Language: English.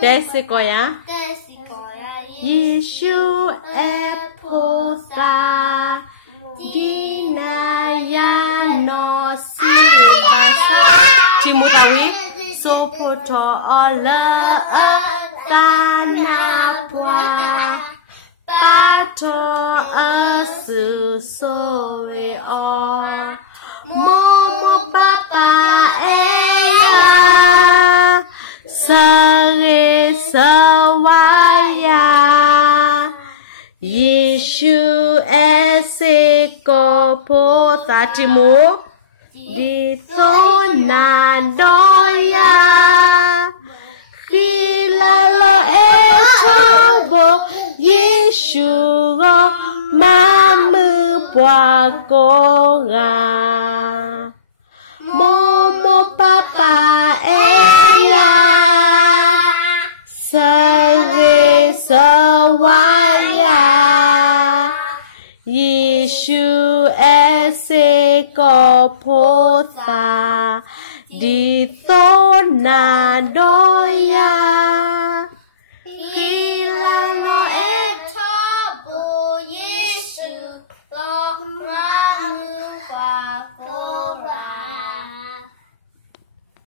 Desikoya Yeshu eposa Dinaya no silbasa Timutawi Sopoto ola Tanapwa Pato asu soe o Momo papa eya Sare sawaya Yeshu eseko potatimu Dithona doya Hilalo etobo Yeshu mamu bwakoga Momo papa eya Sare sawaya Yeshu eseko potha Dithona do